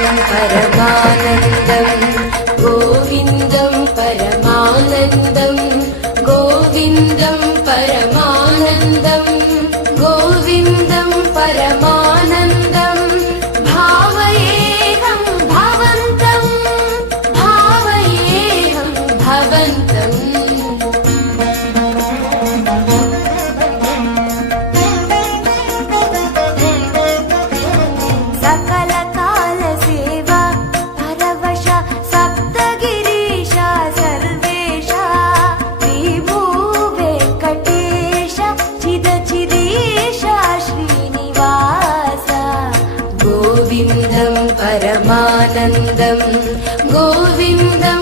परमानन्दं गोविन्दं परमानन्दं गोविन्दं परमानन्दं गोविन्दं परमानन्दं भावयेऽहं भवन्तं भावयेऽहं भवन्तम् गोविन्दं परमानन्दं गोविन्दं